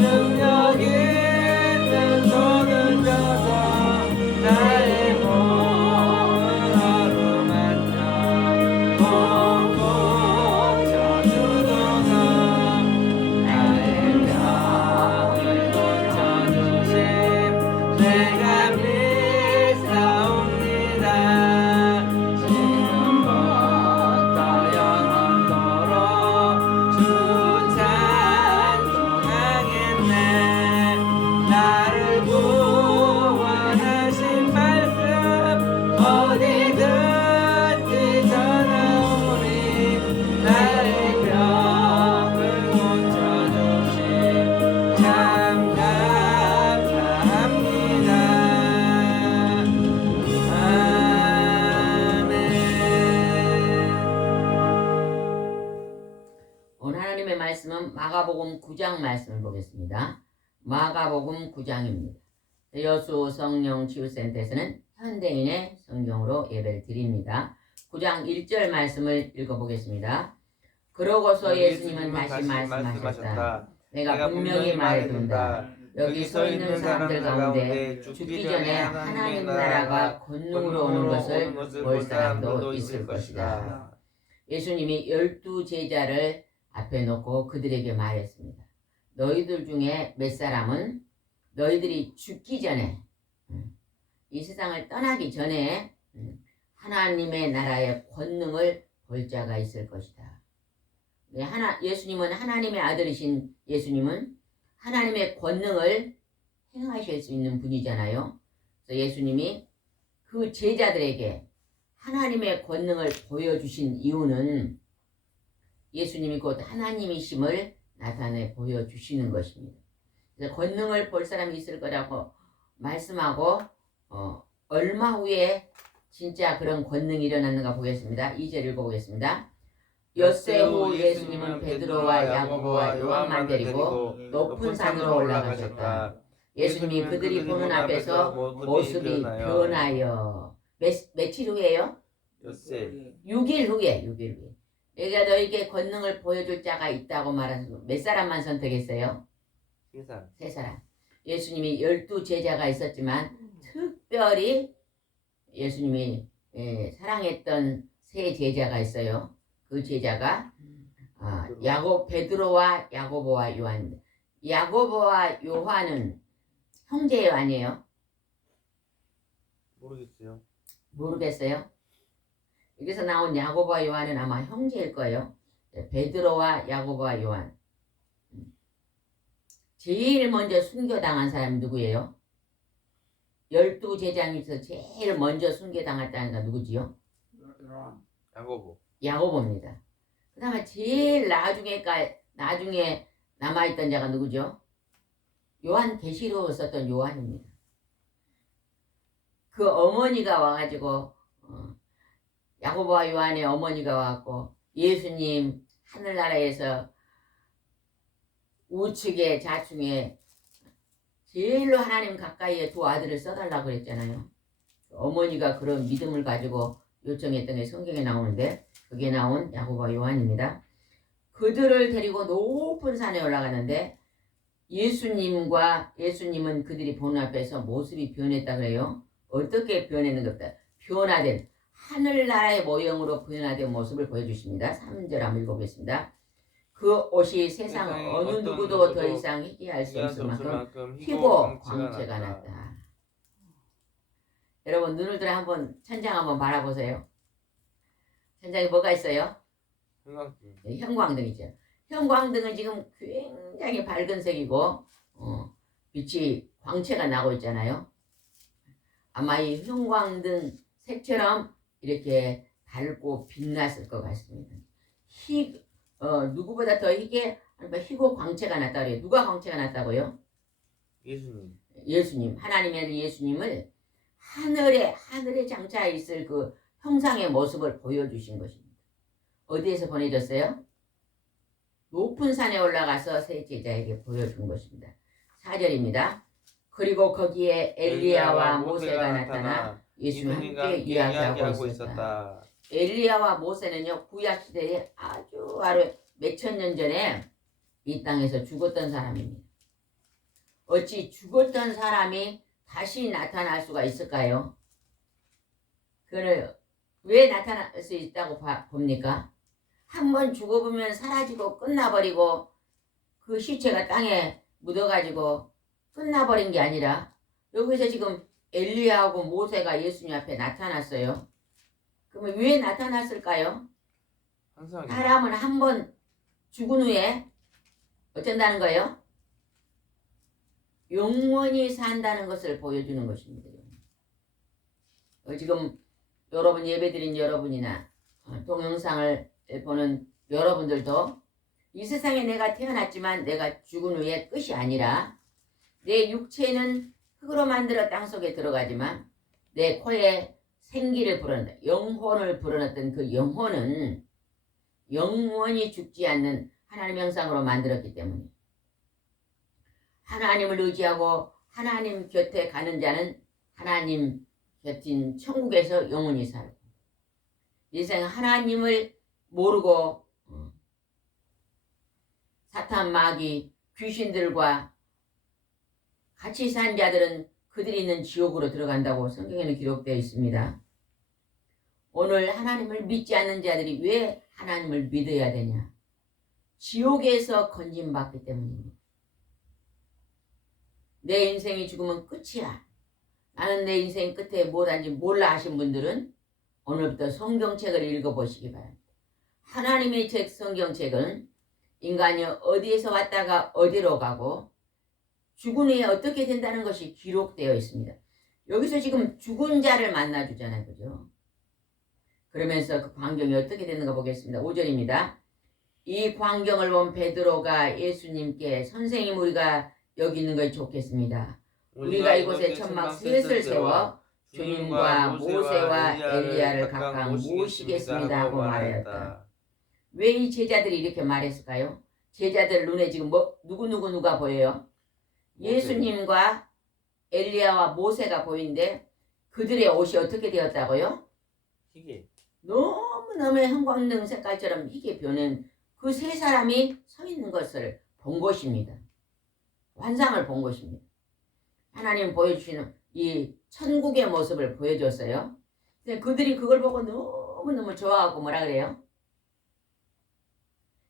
능력 있는 손을 펴서 나의 몸을 어루만져 꼭 고쳐주소서. 나의 병을 고쳐주심 내가 믿사옵니다. 지금부터 영원토록 주 찬송하겠네. 나를 구원하신 말씀 어디든지 전하오니 나의 병을 고쳐주심 참 감사합니다. 아멘. 오늘 하나님의 말씀은 마가복음 9장 말씀을 보겠습니다. 마가복음 9장입니다. 여수 성령 치유센터에서는 현대인의 성경으로 예배를 드립니다. 9장 1절 말씀을 읽어보겠습니다. 그러고서 예수님은 다시 말씀하셨다. 내가 분명히 말해둔다. 여기 서 있는 사람들 가운데 죽기 전에 하나님 나라가 권능으로 오는 것을 볼 사람도 있을 것이다. 예수님이 12제자를 앞에 놓고 그들에게 말했습니다. 너희들 중에 몇 사람은 너희들이 죽기 전에 이 세상을 떠나기 전에 하나님의 나라의 권능을 볼 자가 있을 것이다. 예수님은 하나님의 아들이신 예수님은 하나님의 권능을 행하실 수 있는 분이잖아요. 그래서 예수님이 그 제자들에게 하나님의 권능을 보여주신 이유는 예수님이 곧 하나님이심을 나타내 보여주시는 것입니다. 그래서 권능을 볼 사람이 있을 거라고 말씀하고 얼마 후에 진짜 그런 권능이 일어났는가 보겠습니다. 2절 읽어보겠습니다. 엿새 후 예수님은 베드로와 야고보와 요한만 데리고 높은 산으로 올라가셨다. 예수님이 그들이 보는 앞에서 모습이 변하여 며칠 후에요? 엿새 6일 후에 내가 너에게 권능을 보여줄 자가 있다고 말해서 몇 사람만 선택했어요? 세 사람. 예수님이 12제자가 있었지만 특별히 예수님이 사랑했던 세 제자가 있어요. 그 제자가 베드로와 야고보와 요한. 야고보와 요한은 형제예요, 아니에요? 모르겠어요? 여기서 나온 야고보와 요한은 아마 형제일 거예요. 베드로와 야고보와 요한. 제일 먼저 순교당한 사람이 누구예요? 12제자 중에서 제일 먼저 순교당했다는 건 누구지요? 야고보입니다. 그 다음에 제일 나중에 남아있던 자가 누구죠? 요한 계시록 썼던 요한입니다. 그 어머니가 와가지고 야고보와 요한의 어머니가 와갖고 예수님 하늘나라에서 우측에 좌측에 제일로 하나님 가까이에 두 아들을 써달라고 그랬잖아요. 어머니가 그런 믿음을 가지고 요청했던 게 성경에 나오는데 그게 나온 야고보와 요한입니다. 그들을 데리고 높은 산에 올라가는데 예수님은 그들이 보는 앞에서 모습이 변했다 그래요. 어떻게 변했는 것보다 변화된 하늘나라의 모형으로 변화된 모습을 보여주십니다. 3절 한번 읽어보겠습니다. 그 옷이 세상 어느 누구도 더 이상 희귀할 수 없을 만큼 희고 광채가 났다. 여러분 눈을 들어 한번 천장 한번 바라보세요. 천장에 뭐가 있어요? 형광등이죠. 형광등은 지금 굉장히 밝은 색이고 빛이 광채가 나고 있잖아요. 아마 이 형광등 색처럼 이렇게 밝고 빛났을 것 같습니다. 누구보다 더 희고 광채가 났다고 해요. 누가 광채가 났다고요? 예수님. 하나님의 아들 예수님을 하늘에 장차 있을 그 형상의 모습을 보여주신 것입니다. 어디에서 보내줬어요? 높은 산에 올라가서 세 제자에게 보여준 것입니다. 4절입니다. 그리고 거기에 엘리야와 모세가 나타나 예수와 함께 이야기하고 있었다. 엘리야와 모세는요, 구약 시대에 아주 몇천 년 전에 이 땅에서 죽었던 사람입니다. 어찌 죽었던 사람이 다시 나타날 수가 있을까요? 그는 왜 나타날 수 있다고 봅니까? 한번 죽어보면 사라지고 끝나버리고 그 시체가 땅에 묻어가지고 끝나버린 게 아니라 여기서 지금 엘리야하고 모세가 예수님 앞에 나타났어요. 그러면 왜 나타났을까요? 항상 사람은 한번 죽은 후에 어쩐다는 거예요? 영원히 산다는 것을 보여주는 것입니다. 지금 여러분 예배드린 여러분이나 동영상을 보는 여러분들도 이 세상에 내가 태어났지만 내가 죽은 후에 끝이 아니라 내 육체는 흙으로 만들어 땅속에 들어가지만 내 코에 생기를 불어넣다 영혼을 불어넣었던 그 영혼은 영원히 죽지 않는 하나님의 형상으로 만들었기 때문에 하나님을 의지하고 하나님 곁에 가는 자는 하나님 곁인 천국에서 영원히 살고 인생 하나님을 모르고 사탄 마귀 귀신들과 같이 산 자들은 그들이 있는 지옥으로 들어간다고 성경에는 기록되어 있습니다. 오늘 하나님을 믿지 않는 자들이 왜 하나님을 믿어야 되냐? 지옥에서 건짐받기 때문입니다. 내 인생이 죽으면 끝이야. 나는 내 인생 끝에 뭐든지 몰라 하신 분들은 오늘부터 성경책을 읽어보시기 바랍니다. 하나님의 책 성경책은 인간이 어디에서 왔다가 어디로 가고 죽은 후에 어떻게 된다는 것이 기록되어 있습니다. 여기서 지금 죽은 자를 만나주잖아요. 그죠? 그러면서 그 광경이 어떻게 되는가 보겠습니다. 5절입니다. 이 광경을 본 베드로가 예수님께 선생님 우리가 여기 있는 것이 좋겠습니다. 우리가 이곳에 천막 셋을 세워 주님과 모세와 엘리야를 각각 모시겠습니다 하고 말하였다. 왜 이 제자들이 이렇게 말했을까요? 제자들 눈에 지금 누가 보여요? 예수님과 엘리야와 모세가 보이는데 그들의 옷이 어떻게 되었다고요? 희게 너무너무 형광등 색깔처럼 희게 변한 그 세 사람이 서 있는 것을 본 것입니다. 환상을 본 것입니다. 하나님 보여주시는 이 천국의 모습을 보여줬어요. 근데 그들이 그걸 보고 너무너무 좋아하고 뭐라 그래요?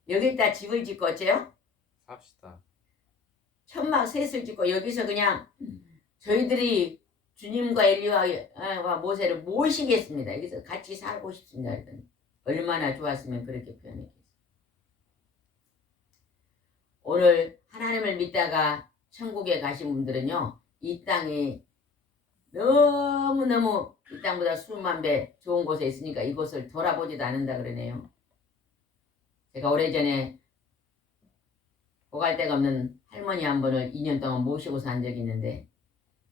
여기다 집을 짓고 어째요? 삽시다. 천막 셋을 짓고 여기서 그냥 저희들이 주님과 엘리야와 모세를 모시겠습니다. 여기서 같이 살고 싶습니다. 그랬더니 얼마나 좋았으면 그렇게 표현했겠어요. 오늘 하나님을 믿다가 천국에 가신 분들은요. 이 땅이 너무너무 이 땅보다 수만 배 좋은 곳에 있으니까 이곳을 돌아보지도 않는다 그러네요. 제가 오래전에 오갈 데가 없는 할머니 한 분을 2년 동안 모시고 산 적이 있는데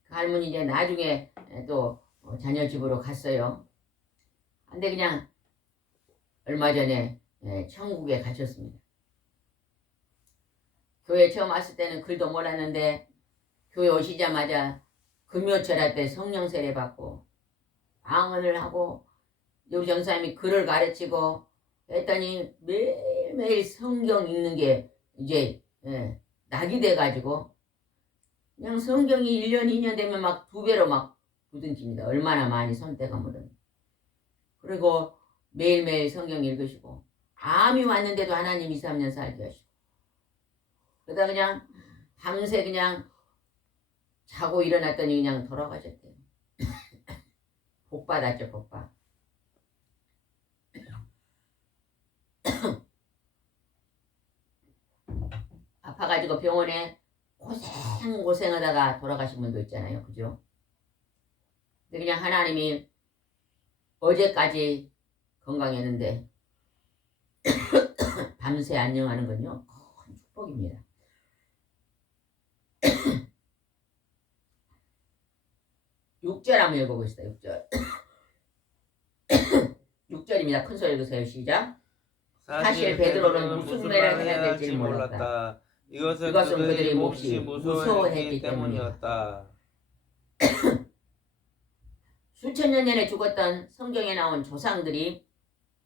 그 할머니 이제 나중에 또 자녀 집으로 갔어요. 근데 그냥 얼마 전에 천국에 가셨습니다. 교회 처음 왔을 때는 글도 몰랐는데 교회 오시자마자 금요철 때 성령 세례 받고 방언을 하고 우리 전사님이 글을 가르치고 했더니 매일매일 성경 읽는 게 이제 낙이 돼가지고 그냥 성경이 1년 2년 되면 막 2배로 막 부둥칩니다. 얼마나 많이 손때가 물은. 그리고 매일매일 성경 읽으시고 암이 왔는데도 하나님 2, 3년 살게 하시고 그러다 그냥 밤새 그냥 자고 일어났더니 그냥 돌아가셨대요. 복 받았죠. 복받. 아파가지고 병원에 고생하다가 돌아가신 분도 있잖아요. 그죠? 근데 그냥 하나님이 어제까지 건강했는데 밤새 안녕하는 건요. 큰 축복입니다. 6절 한번 읽어봅시다. 6절. 6절입니다. 큰 소리 읽으세요. 시작. 사실 베드로는 무슨 말을 해야 될지 몰랐다. 이것은 그들이 몹시 무서워했기 때문이었다. 수천 년 전에 죽었던 성경에 나온 조상들이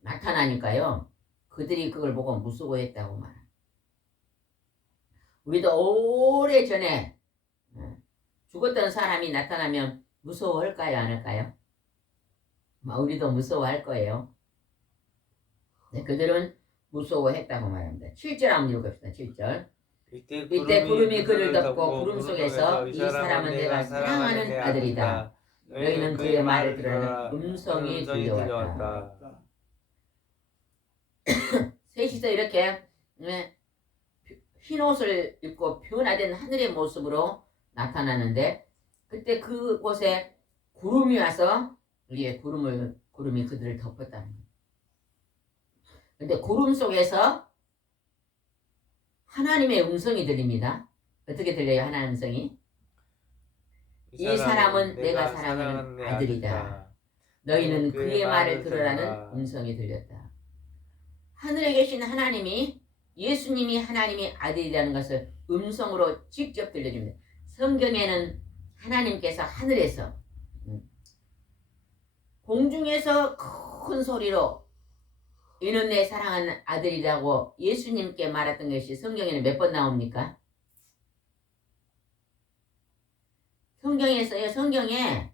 나타나니까요. 그들이 그걸 보고 무서워했다고 말합니다. 우리도 오래전에 죽었던 사람이 나타나면 무서워할까요? 안 할까요? 우리도 무서워할 거예요. 네, 그들은 무서워했다고 말합니다. 7절 한번 읽읍시다. 7절. 이때 구름이 그를 덮고 구름 속에서 이 사람은 내가 사랑하는 아들이다. 너희는 그의 말을 들으라는 음성이 들려왔다. 셋이서 이렇게 흰 옷을 입고 변화된 하늘의 모습으로 나타나는데 그때 그곳에 구름이 와서 위에 구름이 그들을 덮었다는 거예요. 근데 구름 속에서 하나님의 음성이 들립니다. 어떻게 들려요? 하나님의 음성이? 이 사람은 내가 사랑하는 아들이다. 너희는 그의 말을 들으라는 음성이 들렸다. 하늘에 계신 하나님이 예수님이 하나님의 아들이라는 것을 음성으로 직접 들려줍니다. 성경에는 하나님께서 하늘에서 공중에서 큰 소리로 이는 내 사랑하는 아들이라고 예수님께 말했던 것이 성경에는 몇 번 나옵니까? 성경에서요. 성경에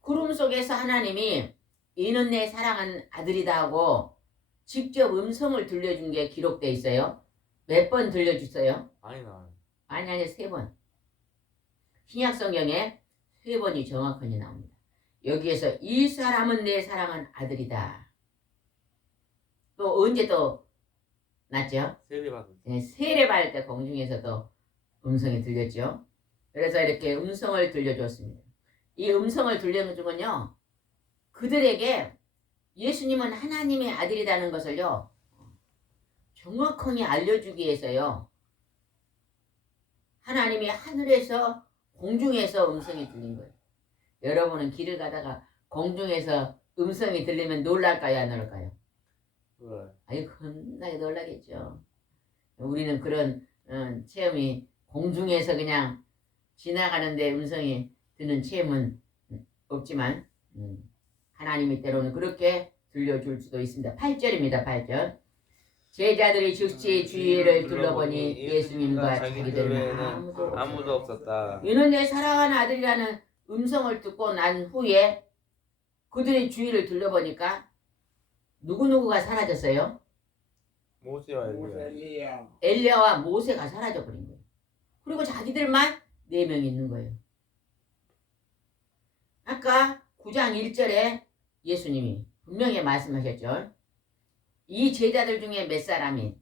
구름 속에서 하나님이 이는 내 사랑하는 아들이다 하고 직접 음성을 들려준 게 기록되어 있어요. 몇 번 들려주세요? 아니 3번. 신약 성경에 3번이 정확하게 나옵니다. 여기에서 이 사람은 내 사랑하는 아들이다. 또 언제 또 났죠? 세례 받을 때 공중에서도 음성이 들렸죠. 그래서 이렇게 음성을 들려줬습니다. 이 음성을 들려준건요, 그들에게 예수님은 하나님의 아들이라는 것을요 정확하게 알려주기 위해서요, 하나님이 하늘에서 공중에서 음성이 들린 거예요. 여러분은 길을 가다가 공중에서 음성이 들리면 놀랄까요? 안 놀랄까요? 아유, 겁나게 놀라겠죠. 우리는 그런 체험이 공중에서 그냥 지나가는데 음성이 드는 체험은 없지만 하나님이 때로는 그렇게 들려줄 수도 있습니다. 8절입니다. 8절. 제자들이 즉시 주위를 둘러보니 예수님과 자기들은 아무도 없었다. 이는 내 사랑하는 아들이라는 음성을 듣고 난 후에 그들이 주위를 둘러보니까 누구누구가 사라졌어요? 모세와 엘리야. 엘리야와 모세가 사라져버린 거예요. 그리고 자기들만 4명 있는 거예요. 아까 9장 1절에 예수님이 분명히 말씀하셨죠. 이 제자들 중에 몇 사람이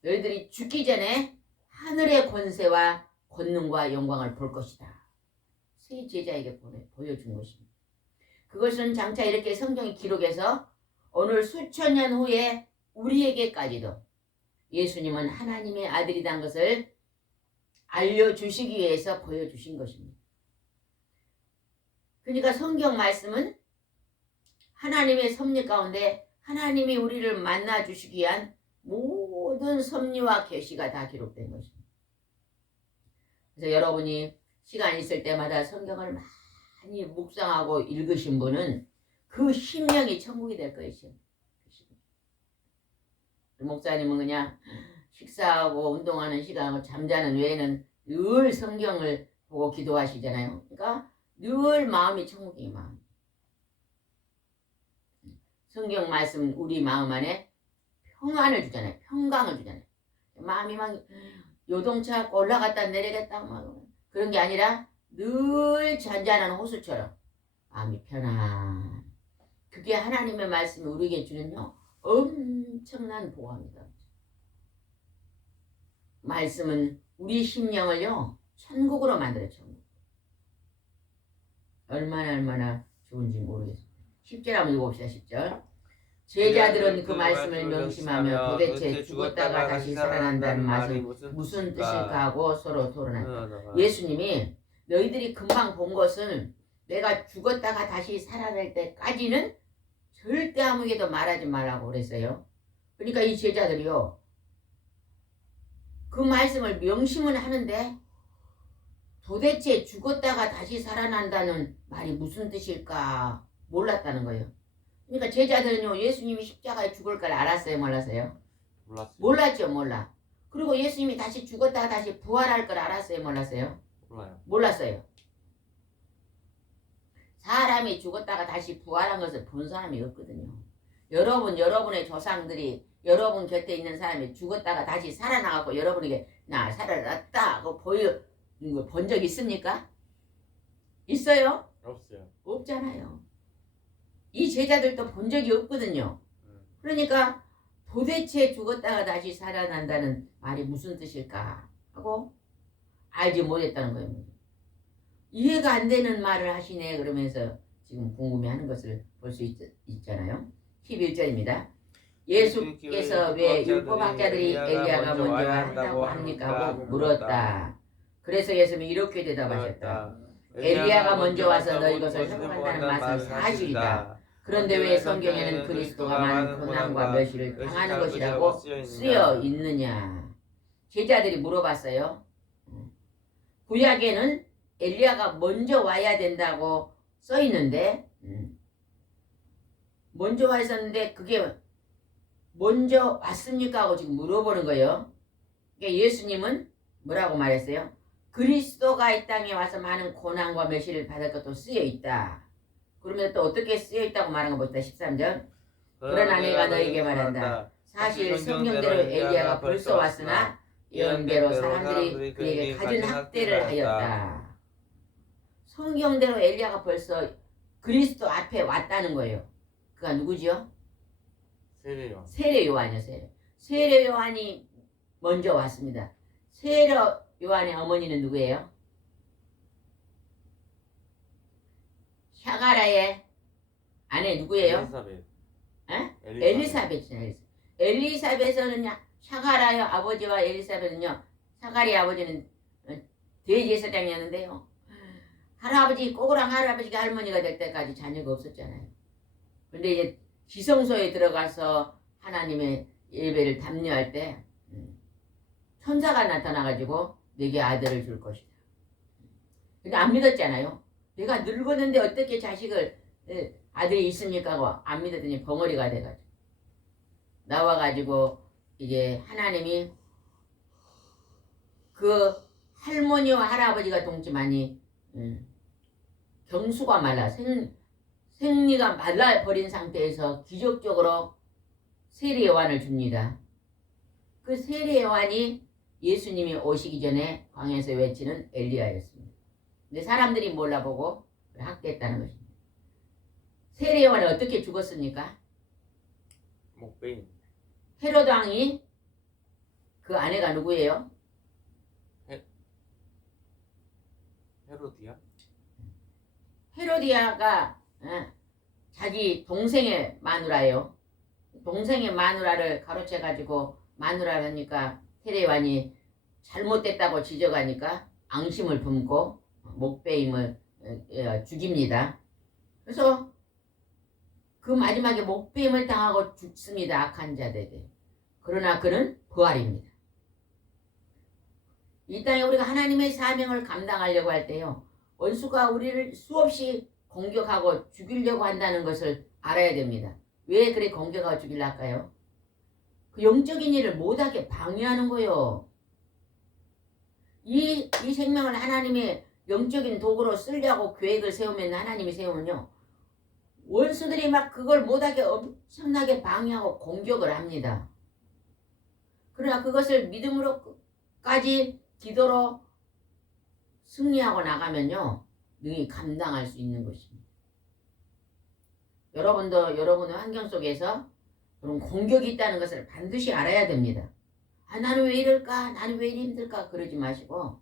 너희들이 죽기 전에 하늘의 권세와 권능과 영광을 볼 것이다. 세 제자에게 보여준 것입니다. 그것은 장차 이렇게 성경이 기록해서 오늘 수천 년 후에 우리에게까지도 예수님은 하나님의 아들이란 것을 알려주시기 위해서 보여주신 것입니다. 그러니까 성경 말씀은 하나님의 섭리 가운데 하나님이 우리를 만나주시기 위한 모든 섭리와 계시가 다 기록된 것입니다. 그래서 여러분이 시간 있을 때마다 성경을 많이 묵상하고 읽으신 분은 그 심령이 천국이 될 것이죠. 목사님은 그냥 식사하고 운동하는 시간하고 잠자는 외에는 늘 성경을 보고 기도하시잖아요. 그러니까 늘 마음이 천국의 마음. 성경 말씀 우리 마음 안에 평안을 주잖아요. 평강을 주잖아요. 마음이 막 요동치 올라갔다 내려갔다 막 그런 게 아니라 늘 잔잔한 호수처럼 마음이 편안. 그게 하나님의 말씀이 우리에게 주는요 엄청난 보호입니다. 말씀은 우리 심령을요 천국으로 만들어요. 천국. 얼마나 좋은지 모르겠어요. 10절 한번 읽어봅시다. 10절. 제자들은 그 말씀을 명심하며 도대체 죽었다가 다시 살아난다는 말이 무슨 뜻일까 하고 서로 토론한다. 예수님이 너희들이 금방 본 것은 내가 죽었다가 다시 살아날 때까지는 절대 아무에게도 말하지 말라고 그랬어요. 그러니까 이 제자들이요 그 말씀을 명심은 하는데 도대체 죽었다가 다시 살아난다는 말이 무슨 뜻일까 몰랐다는 거예요. 그러니까 제자들은요 예수님이 십자가에 죽을 걸 알았어요? 몰랐어요? 몰랐죠. 몰라. 그리고 예수님이 다시 죽었다가 다시 부활할 걸 알았어요? 몰랐어요? 몰라요. 몰랐어요. 사람이 죽었다가 다시 부활한 것을 본 사람이 없거든요. 여러분의 조상들이 여러분 곁에 있는 사람이 죽었다가 다시 살아나갖고 여러분에게 나 살아났다 하고 본 적 있습니까? 있어요? 없어요. 없잖아요. 이 제자들도 본 적이 없거든요. 그러니까 도대체 죽었다가 다시 살아난다는 말이 무슨 뜻일까 하고 알지 못했다는 거예요. 이해가 안 되는 말을 하시네 그러면서 지금 궁금해하는 것을 볼 수 있잖아요. 11절입니다. 예수께서 왜 율법학자들이 엘리야가 먼저 와야 한다고 합니까? 하고 물었다. 그래서 예수님이 이렇게 대답하셨다. 엘리야가 먼저 와서 너희 것을 회복한다는 말은 사실이다. 그런데 왜 성경에는 그리스도가 많은 고난과 멸시를 당하는 것이라고 쓰여 있느냐? 제자들이 물어봤어요. 구약에는 엘리야가 먼저 와야 된다고 써 있는데 먼저 와 있었는데 그게 먼저 왔습니까? 하고 지금 물어보는 거예요. 그러니까 예수님은 뭐라고 말했어요? 그리스도가 이 땅에 와서 많은 고난과 멸시를 받을 것도 쓰여 있다. 그러면 또 어떻게 쓰여 있다고 말한 거 봅시다. 13절. 그러나 내가 너에게 말한다. 사실 성경대로 엘리야가 벌써 왔으나 예언대로 사람들이 그에게 가진 학대를 하였다. 성경대로 엘리야가 벌써 그리스도 앞에 왔다는 거예요. 그가 누구지요? 세례요. 세례 요한이요. 세례 요한이 먼저 왔습니다. 세례 요한의 어머니는 누구예요? 샤가라의 아내 누구예요? 엘리사벳. 엘리사벳이요. 엘리사벳은 샤가라의 아버지와 엘리사벳은요. 샤가리의 아버지는 대제사장이었는데요. 할아버지 꼬그랑 할아버지가 할머니가 될 때까지 자녀가 없었잖아요. 근데 이제 지성소에 들어가서 하나님의 예배를 담요할 때 천사가 나타나가지고 내게 아들을 줄 것이다. 근데 안 믿었잖아요. 내가 늙었는데 어떻게 자식을 아들이 있습니까? 하고 안 믿었더니 벙어리가 돼가지고 나와가지고 이제 하나님이 그 할머니와 할아버지가 동지만이 경수가 말라 생리가 말라버린 상태에서 기적적으로 세례 요한을 줍니다. 그 세례 요한이 예수님이 오시기 전에 광야에서 외치는 엘리야였습니다. 근데 사람들이 몰라보고 학대했다는 것입니다. 세례 요한이 어떻게 죽었습니까? 목베인. 헤로드 왕이 그 아내가 누구예요? 헤로디야? 헤로디아가 자기 동생의 마누라예요. 동생의 마누라를 가로채가지고 마누라를 하니까 세례 요한이 잘못됐다고 지적하니까 앙심을 품고 목베임을 죽입니다. 그래서 그 마지막에 목베임을 당하고 죽습니다. 악한 자들에게. 그러나 그는 부활입니다. 이 땅에 우리가 하나님의 사명을 감당하려고 할 때요. 원수가 우리를 수없이 공격하고 죽이려고 한다는 것을 알아야 됩니다. 왜 그래 공격하고 죽이려 할까요? 그 영적인 일을 못하게 방해하는 거예요. 이 생명을 하나님의 영적인 도구로 쓰려고 계획을 세우면 하나님이 세우면요. 원수들이 막 그걸 못하게 엄청나게 방해하고 공격을 합니다. 그러나 그것을 믿음으로까지 기도로 승리하고 나가면요. 능히 감당할 수 있는 것입니다. 여러분도 여러분의 환경 속에서 그런 공격이 있다는 것을 반드시 알아야 됩니다. 나는 왜 이럴까? 나는 왜 이리 힘들까? 그러지 마시고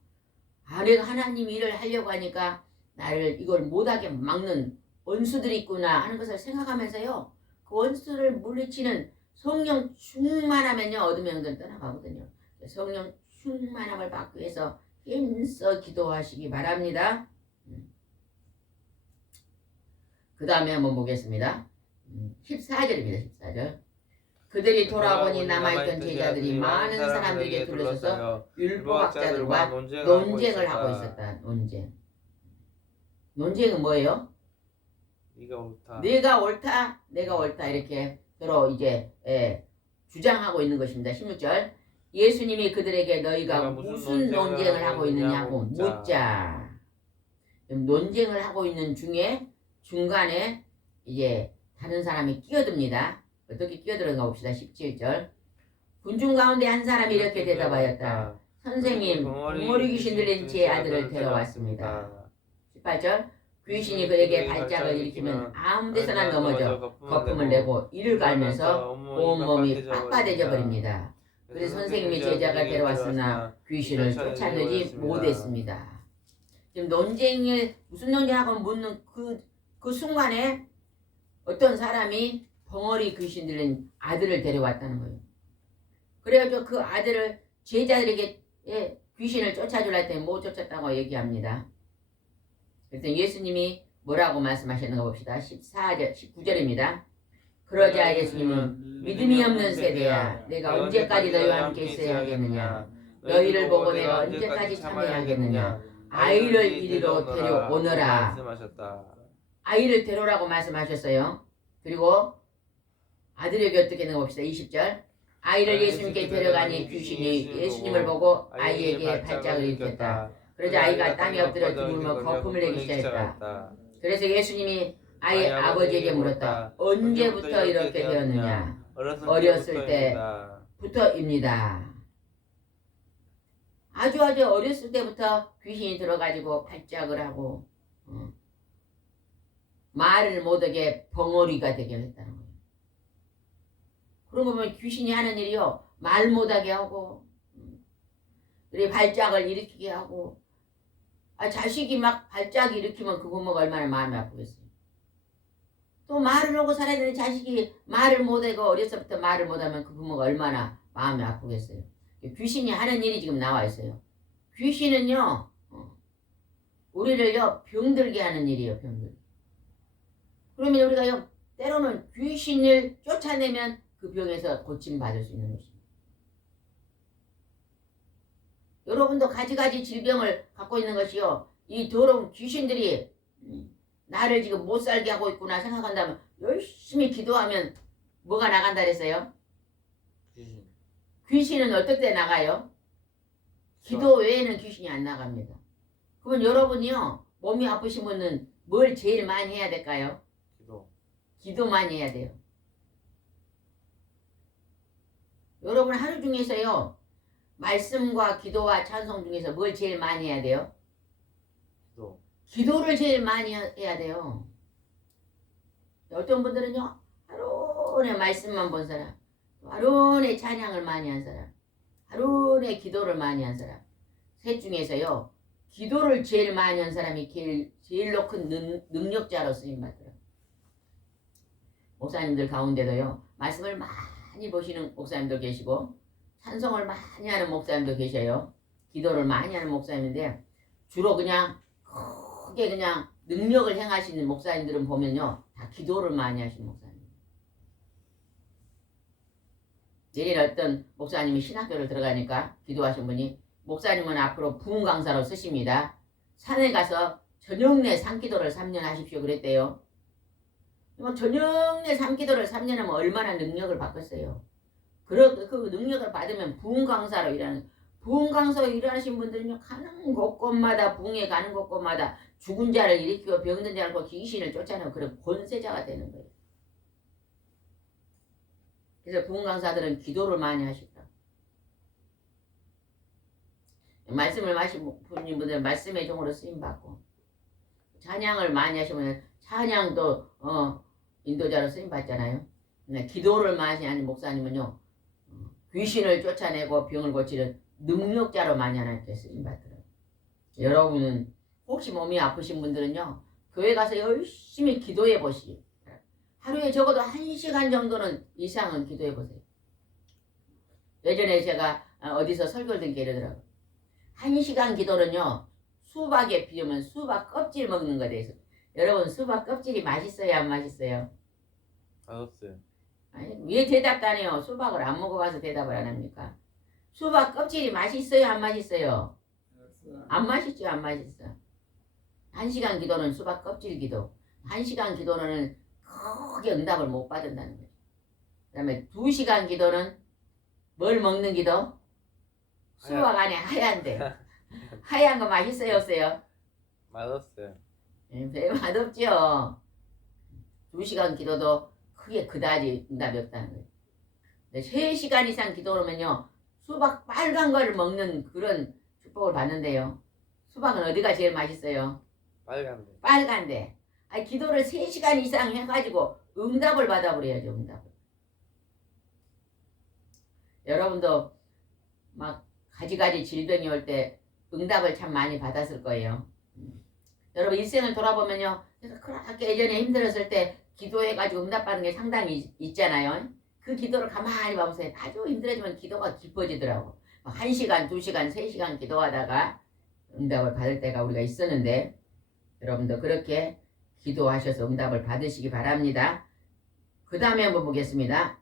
내가 하나님 일을 하려고 하니까 나를 이걸 못하게 막는 원수들이 있구나 하는 것을 생각하면서요. 그 원수를 물리치는 성령 충만하면요. 어둠의 영들은 떠나가거든요. 성령 충만함을 받기 위해서 힘써 기도하시기 바랍니다. 그 다음에 한번 보겠습니다. 14절입니다. 14절. 그들이 돌아보니 남아있던 제자들이 많은 사람들에게 둘러서서 율법학자들과 논쟁을 하고 있었다. 논쟁은 뭐예요? 네가 옳다, 내가 옳다 이렇게 서로 이제 주장하고 있는 것입니다. 16절. 예수님이 그들에게 너희가 내가 무슨 논쟁을 하고 있느냐고 묻자. 논쟁을 하고 있는 중에 중간에 이제 다른 사람이 끼어듭니다. 어떻게 끼어들어가 봅시다. 17절. 군중 가운데 한 사람이 이렇게 대답하였다. 선생님, 벙어리 귀신 들린 제 아들을 데려왔습니다. 18절. 귀신이 그에게 발작을 일으키면 아무 데서나 넘어져 거품을 내고 이를 갈면서 온몸이 빡빡해져 버립니다. 그래서 선생님이 제자가 데려왔으나 귀신을 쫓아내지 못했습니다. 지금 논쟁을 무슨 논쟁하고 묻는 그 순간에 어떤 사람이 벙어리 귀신 들린 아들을 데려왔다는 거예요. 그래가지고 그 아들을 제자들에게 귀신을 쫓아주려 했더니 못 쫓았다고 얘기합니다. 그래서 예수님이 뭐라고 말씀하셨는가 봅시다. 14절, 19절입니다. 그러자 예수님은 믿음이 없는 세대야, 내가 언제까지 너희와 함께 있어야 하겠느냐? 너희를 보고 내가 언제까지 참아야 하겠느냐? 아이를 이리로 데려오너라. 아이를 데려오라고 말씀하셨어요. 그리고 아들에게 어떻게 했는가 봅시다. 20절. 아이를 예수님께 데려가니 귀신이 예수님을 보고 아이에게 발작을 일으켰다. 그러자 아이가 땅에 엎드려 드물며 거품을 내기 시작했다. 그래서 예수님이 아이의 아버지에게 물었다. 언제부터 이렇게 되었느냐? 어렸을 때부터입니다. 아주 어렸을 때부터 귀신이 들어가지고 발작을 하고 말을 못하게 벙어리가 되게 했다는 거예요. 그런 거 보면 귀신이 하는 일이요. 말 못하게 하고 그리고 발작을 일으키게 하고 자식이 막 발작 일으키면 그 부모가 얼마나 마음이 아프겠어요. 또 말을 하고 살아야 되는 자식이 말을 못하고 어려서부터 말을 못하면 그 부모가 얼마나 마음이 아프겠어요. 귀신이 하는 일이 지금 나와 있어요. 귀신은요 우리를요 병들게 하는 일이에요. 병들게. 그러면 우리가요 때로는 귀신을 쫓아내면 그 병에서 고침받을 수 있는 것입니다. 여러분도 가지가지 질병을 갖고 있는 것이요. 이 더러운 귀신들이 나를 지금 못 살게 하고 있구나 생각한다면 열심히 기도하면 뭐가 나간다 그랬어요? 귀신은 어떨 때 나가요? 기도 외에는 귀신이 안 나갑니다. 그러면 여러분이요. 몸이 아프신 분은 뭘 제일 많이 해야 될까요? 기도 많이 해야 돼요. 여러분 하루 중에서요. 말씀과 기도와 찬송 중에서 뭘 제일 많이 해야 돼요? 기도를 제일 많이 해야 돼요. 어떤 분들은요. 하루에 말씀만 본 사람, 하루에 찬양을 많이 한 사람, 하루에 기도를 많이 한 사람. 셋 중에서요. 기도를 제일 많이 한 사람이 제일로 큰 능력자로 쓰임받더라고요. 목사님들 가운데도요. 말씀을 많이 보시는 목사님도 계시고 찬송을 많이 하는 목사님도 계셔요. 기도를 많이 하는 목사님인데 주로 그냥 크게 그냥 능력을 행하시는 목사님들은 보면요. 다 기도를 많이 하시는 목사님. 내일 어떤 목사님이 신학교를 들어가니까 기도하신 분이 목사님은 앞으로 부흥 강사로 쓰십니다. 산에 가서 저녁내 산기도를 3년 하십시오 그랬대요. 저녁내 산기도를 3년 하면 얼마나 능력을 받겠어요. 그 능력을 받으면 부흥 강사로 일하는 부흥 강사로 일하신 분들은요. 가는 곳곳마다 부흥에 가는 곳곳마다 죽은 자를 일으키고 병든 자를 고 귀신을 쫓아내고 그런 권세자가 되는 거예요. 그래서 부흥 강사들은 기도를 많이 하시더라고요. 말씀을 마신 분들은 말씀의 종으로 쓰임받고 찬양을 많이 하시면 찬양도 인도자로 쓰임받잖아요. 기도를 많이 하는 목사님은요. 귀신을 쫓아내고 병을 고치는 능력자로 많이 하나님께 쓰임받더라고요. 여러분은 혹시 몸이 아프신 분들은요. 교회 가서 열심히 기도해 보시오. 하루에 적어도 1시간 정도는 이상은 기도해 보세요. 예전에 제가 어디서 설교를 듣게 이러더라고요. 1시간 기도는요. 수박에 비우면 수박 껍질 먹는 거에 대해서. 여러분 수박 껍질이 맛있어요? 안 맛있어요? 맛없어요. 아니, 왜 대답도 안 해요? 수박을 안 먹어봐서 대답을 안 합니까? 수박 껍질이 맛있어요? 안 맛있어요? 안 맛있죠? 안 맛있어. 1시간 기도는 수박 껍질 기도. 1시간 기도는 크게 응답을 못 받는다는 거죠. 그 다음에 2시간 기도는 뭘 먹는 기도? 수박 안에 하얀데 하얀 거 맛있어요 없어요? 맛없어요. 별 맛없죠. 2시간 기도도 크게 그다지 응답이 없다는 거예요. 3시간 이상 기도하면요 수박 빨간 거를 먹는 그런 축복을 받는데요. 수박은 어디가 제일 맛있어요? 빨간데. 빨간데. 아니, 기도를 3시간 이상 해가지고 응답을 받아버려야죠. 응답을. 여러분도 막 가지가지 질병이 올 때 응답을 참 많이 받았을 거예요. 여러분 일생을 돌아보면요 제가 그렇게 예전에 힘들었을 때 기도해가지고 응답받은 게 상당히 있잖아요. 그 기도를 가만히 봐보세요. 아주 힘들어지면 기도가 깊어지더라고. 1시간, 2시간, 3시간 기도하다가 응답을 받을 때가 우리가 있었는데 여러분도 그렇게 기도하셔서 응답을 받으시기 바랍니다. 그 다음에 한번 보겠습니다.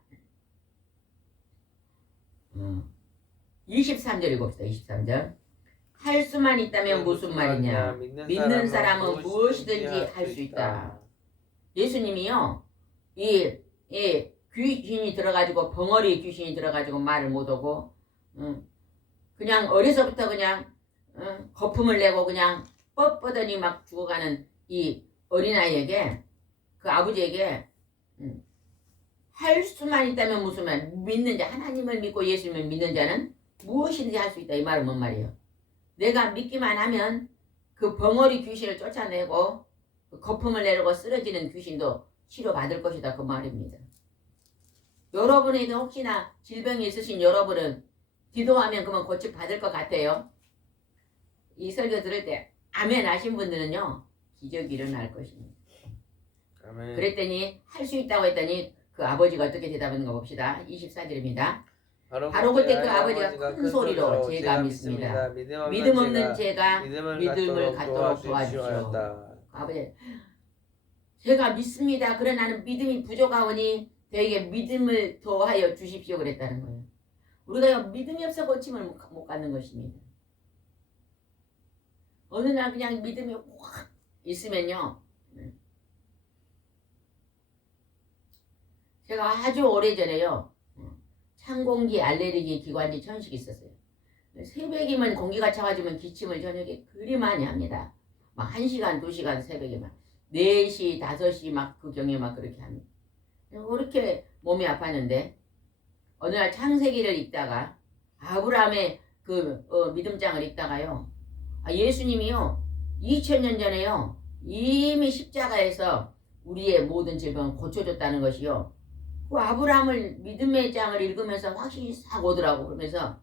23절 읽읍시다. 23절. 할 수만 있다면 무슨 말이냐. 믿는 사람은 무엇이든지 할 수 있다. 예수님이요. 이 귀신이 들어가지고 벙어리 귀신이 들어가지고 말을 못하고 그냥 어려서부터 그냥 거품을 내고 그냥 뻣뻣하니 막 죽어가는 이 어린아이에게 그 아버지에게 할 수만 있다면 무슨 말 믿는 자 하나님을 믿고 예수님을 믿는 자는 무엇이든지 할 수 있다. 이 말은 뭔 말이에요? 내가 믿기만 하면 그 벙어리 귀신을 쫓아내고 그 거품을 내려고 쓰러지는 귀신도 치료받을 것이다. 그 말입니다. 여러분에게 혹시나 질병이 있으신 여러분은 기도하면 그만 고침받을 것 같아요. 이 설교 들을 때 아멘 하신 분들은요 기적이 일어날 것입니다. 아멘. 그랬더니 할 수 있다고 했더니 그 아버지가 어떻게 대답하는가 봅시다. 24절입니다. 바로 그때 그 아버지가 큰 소리로 제가 믿습니다. 믿음 없는 제가 믿음을 갖도록 도와주시오. 아버지 제가 믿습니다. 그러나 나는 믿음이 부족하오니 저에게 믿음을 더하여 주십시오 그랬다는 거예요. 우리가 믿음이 없어 고침을 못 갖는 것입니다. 어느 날 그냥 믿음이 확 있으면요. 제가 아주 오래전에요. 찬공기 알레르기 기관지 천식이 있었어요. 새벽이면 공기가 차가지면 기침을 저녁에 그리 많이 합니다. 막 1시간, 2시간 새벽에만 4시, 5시 막 그 경에 막 그렇게 합니다. 그렇게 몸이 아팠는데 어느 날 창세기를 읽다가 아브라함의 그 믿음장을 읽다가요. 예수님이요 2000년 전에요 이미 십자가에서 우리의 모든 질병을 고쳐줬다는 것이요. 그 아브라함을 믿음의 장을 읽으면서 확신이 싹 오더라고. 그러면서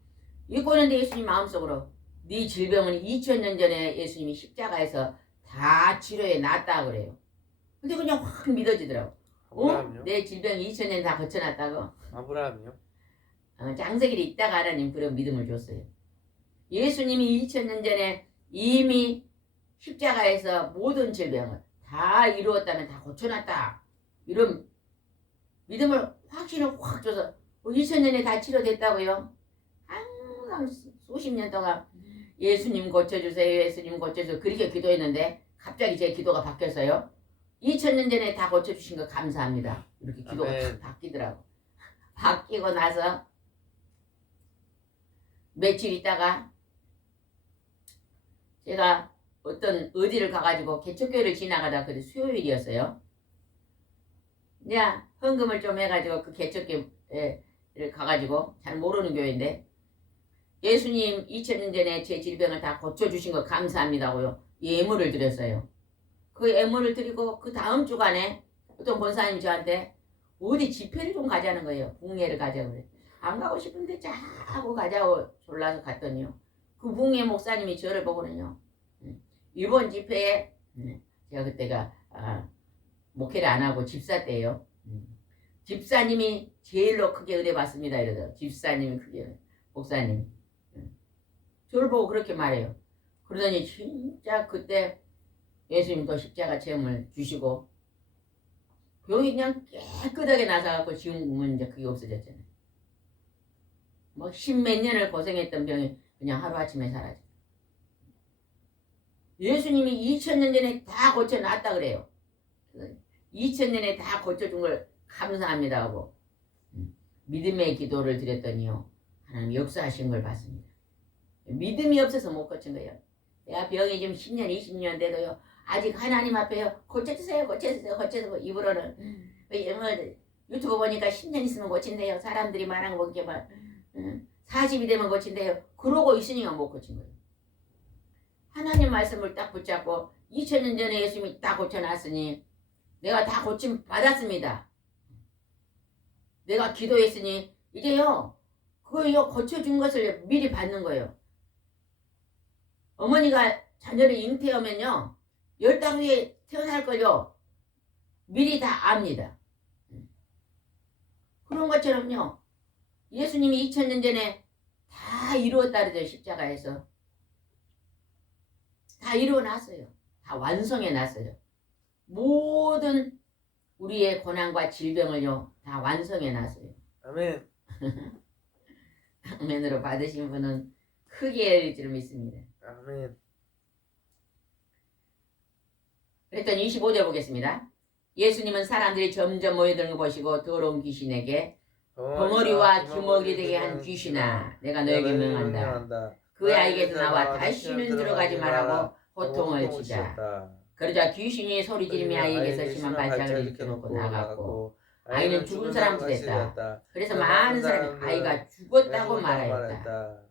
읽고 있는데 예수님 마음속으로 네 질병은 2000년 전에 예수님이 십자가에서 다 치료해 놨다 그래요. 근데 그냥 확 믿어지더라고. 아브라함요? 내 질병이 2000년 다 고쳐놨다고. 아브라함요? 장세기를 읽다가 하나님 그런 믿음을 줬어요. 예수님이 2000년 전에 이미 십자가에서 모든 질병을 다 이루었다면 다 고쳐놨다. 이런 믿음을 확신을 확 줘서 2000년에 다 치료됐다고요. 항상 수십 년 동안 예수님 고쳐주세요. 예수님 고쳐주세요. 그렇게 기도했는데 갑자기 제 기도가 바뀌었어요. 2000년 전에 다 고쳐주신 거 감사합니다. 이렇게 기도가 딱 바뀌더라고. 바뀌고 나서 며칠 있다가 제가 어떤 어디를 가가지고 개척교회를 지나가다 그때 수요일이었어요. 내가 헌금을 좀 해가지고 그 개척교회를 가가지고 잘 모르는 교회인데 예수님 2000년 전에 제 질병을 다 고쳐주신 거 감사합니다고요. 예물을 드렸어요. 그 예물을 드리고 그 다음 주간에 어떤 권사님이 저한테 어디 집회를 좀 가자는 거예요. 북례를 가자고 그래. 안 가고 싶은데 자꾸 가자고 졸라서 갔더니요. 그 북례 목사님이 저를 보고는요. 이번 집회에 제가 그때가 목회를 안 하고 집사 때예요. 집사님이 제일로 크게 은혜 받습니다. 이러더라고요. 집사님이 크게 목사님. 저를 보고 그렇게 말해요. 그러더니 진짜 그때 예수님도 십자가 체험을 주시고 병이 그냥 깨끗하게 나서갖고 지금은 이제 그게 없어졌잖아요. 뭐 십몇 년을 고생했던 병이 그냥 하루아침에 사라져. 예수님이 2000년 전에 다 고쳐놨다 그래요. 2000년에 다 고쳐준 걸 감사합니다 하고 믿음의 기도를 드렸더니요. 하나님 역사하신 걸 봤습니다. 믿음이 없어서 못 고친 거예요. 내가 병이 지금 10년, 20년 돼도요. 아직 하나님 앞에요. 고쳐주세요, 고쳐주세요, 고쳐주세요. 입으로는 유튜브 보니까 10년 있으면 고친대요. 사람들이 말한 거 보니까 40이 되면 고친대요. 그러고 있으니까 못 고친 거예요. 하나님 말씀을 딱 붙잡고 2000년 전에 예수님이 딱 고쳐놨으니 내가 다 고침 받았습니다. 내가 기도했으니 이제요. 그거요 고쳐준 것을 미리 받는 거예요. 어머니가 자녀를 잉태하면요. 열당 위에 태어날 걸요. 미리 다 압니다. 그런 것처럼요. 예수님이 2000년 전에 다 이루었다 그러죠. 십자가에서. 다 이루어놨어요. 다 완성해놨어요. 모든 우리의 고난과 질병을요. 다 완성해놨어요. 아멘. 아멘으로 받으신 분은 크게 열릴 줄 믿습니다. 아멘. 그랬더니 25절 보겠습니다. 예수님은 사람들이 점점 모여드는 거 보시고 더러운 귀신에게 벙어리와 기먹이 되게 한 귀신아 내가 너에게 명한다. 그 아이에게서 나와 다시는 들어가지 말라고 호통을 치자. 그러자 귀신이 소리 지르며 아이에게서 심한 발작을 일으켜놓고 나갔고 아이는 죽은 사람 됐다. 그래서 많은 사람이 아이가 죽었다고 말하였다.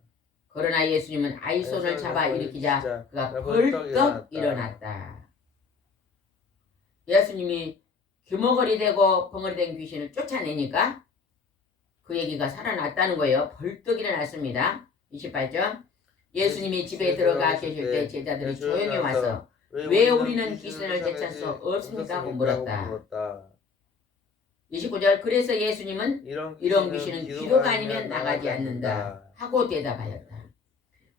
그러나 예수님은 아이 손을 잡아 일으키자 그가 벌떡 일어났다. 예수님이 규머거리 되고 벙어리 된 귀신을 쫓아내니까 그 얘기가 살아났다는 거예요. 벌떡 일어났습니다. 28절 예수님이 집에 들어가 계실 때 제자들이 조용히 와서 왜 우리는 귀신을 제칠 수 없습니까? 하고 물었다. 29절 그래서 예수님은 이런 귀신은 기도가 아니면 나가지 않는다 하고 대답하였다.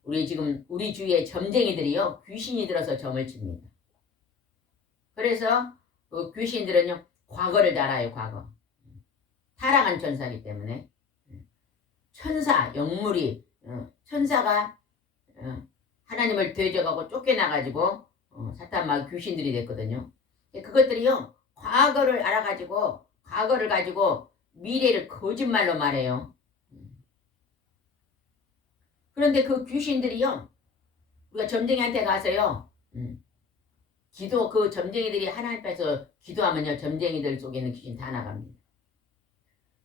우리 주위에 점쟁이들이요 귀신이 들어서 점을 칩니다. 그래서 그 귀신들은요 과거를 알아요. 과거 타락한 천사이기 때문에 천사 영물이 천사가 하나님을 대적하고 쫓겨나가지고 사탄 막 귀신들이 됐거든요. 그것들이요 과거를 알아가지고 과거를 가지고 미래를 거짓말로 말해요. 그런데 그 귀신들이요 우리가 점쟁이한테 가서요 그 점쟁이들이 하나님 앞에서 기도하면요 점쟁이들 속에 있는 귀신 다 나갑니다.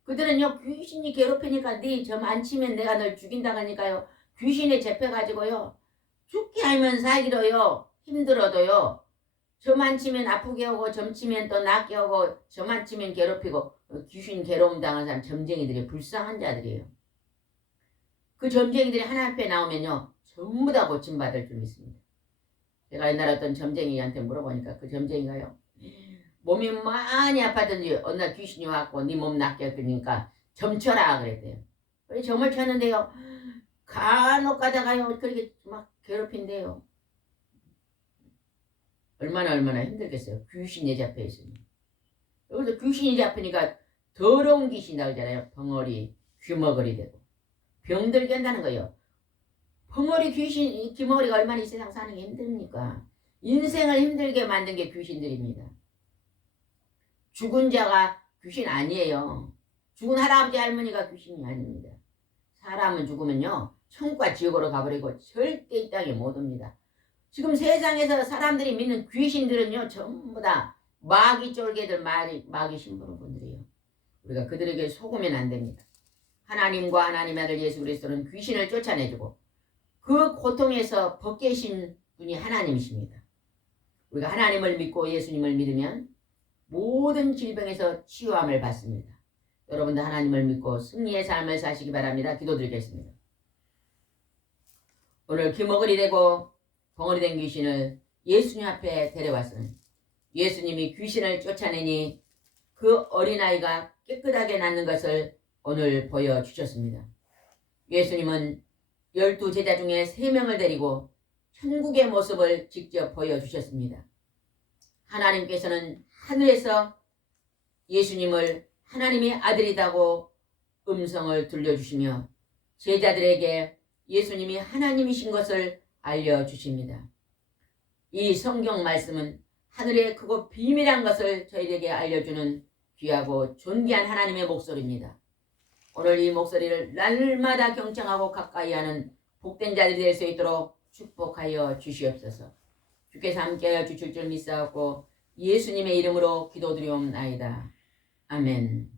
그들은요 귀신이 괴롭히니까 네 점 안 치면 내가 널 죽인다고 하니까요 귀신에 잡혀가지고요 죽게 알면 살기로요 힘들어도요 점 안 치면 아프게 하고 점 치면 또 낫게 하고 점 안 치면 괴롭히고 귀신 괴로움 당한 사람 점쟁이들이 불쌍한 자들이에요. 그 점쟁이들이 하나님 앞에 나오면요 전부 다 고침받을 줄 믿습니다. 제가 옛날에 어떤 점쟁이한테 물어보니까 그 점쟁이가요 몸이 많이 아팠던지 어느 날 귀신이 왔고 네 몸 낫게 했으니까 점 쳐라 그랬대요. 그래 점을 쳤는데요 간혹 가다가요 그렇게 막 괴롭힌대요. 얼마나 힘들겠어요. 귀신이 잡혀 있으니. 여기서 귀신이 잡히니까 더러운 귀신이라고 하잖아요. 벙어리 귀머거리 되고 병들게 한다는 거예요. 벙어리 귀신 귀머거리가 얼마나 이 세상 사는 게 힘듭니까? 인생을 힘들게 만든 게 귀신들입니다. 죽은 자가 귀신 아니에요. 죽은 할아버지 할머니가 귀신이 아닙니다. 사람은 죽으면요 천국과 지옥으로 가버리고 절대 이 땅에 못 옵니다. 지금 세상에서 사람들이 믿는 귀신들은요 전부 다 마귀 쫄개들 마귀 신부는 분들이에요. 우리가 그들에게 속으면 안 됩니다. 하나님과 하나님의 아들 예수 그리스도는 귀신을 쫓아내주고 그 고통에서 벗겨신 분이 하나님이십니다. 우리가 하나님을 믿고 예수님을 믿으면 모든 질병에서 치유함을 받습니다. 여러분도 하나님을 믿고 승리의 삶을 사시기 바랍니다. 기도드리겠습니다. 오늘 귀머거리 되고 벙어리 된 귀신을 예수님 앞에 데려왔으니 예수님이 귀신을 쫓아내니 그 어린아이가 깨끗하게 낫는 것을 오늘 보여주셨습니다. 예수님은 12제자 중에 3명을 데리고 천국의 모습을 직접 보여주셨습니다. 하나님께서는 하늘에서 예수님을 하나님의 아들이라고 음성을 들려주시며 제자들에게 예수님이 하나님이신 것을 알려주십니다. 이 성경 말씀은 하늘의 크고 비밀한 것을 저희에게 알려주는 귀하고 존귀한 하나님의 목소리입니다. 오늘 이 목소리를 날마다 경청하고 가까이 하는 복된 자들이 될 수 있도록 축복하여 주시옵소서. 주께서 함께하여 주실 줄 믿사옵고 예수님의 이름으로 기도드리옵나이다. 아멘.